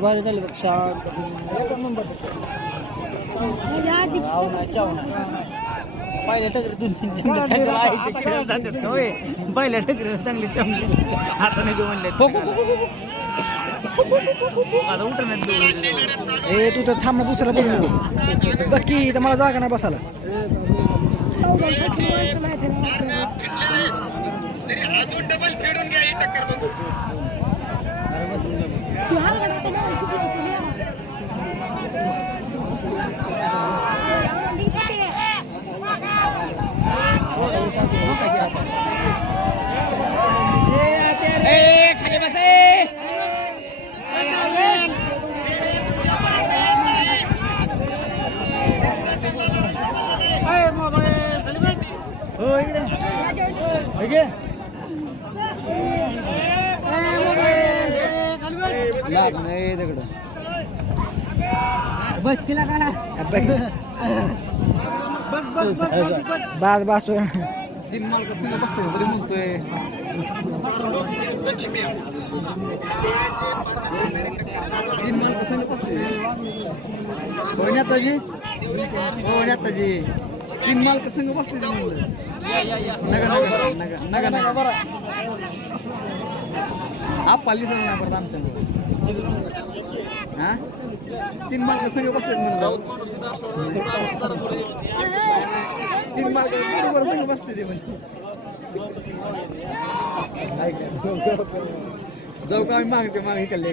भारी झाली बघ शांत नंबर पहिल्या टकर 2-3 पहिल्या टकर चांगली चमली आता नाही म्हणले आता उठण्यात ए तू तर थांब दुसरा बघ बाकी तर मला जागा नाही बसायला डबल फेडून घ्या ही टक्कर बघू खाली बसे नाही दगड बस तिला का बस तीन माल कसं बसतो तरी म्हणतोय तीन माल कसं बसतोय हो नेताजी तीन माल कसं बसते नका नका बरं हा पाली सांग ना परत आमच्या हा तीन माल कसं बसते म्हणलं तीन माल बरोबर संग बसते ते जाऊ का आम्ही मागते मागे कल्ले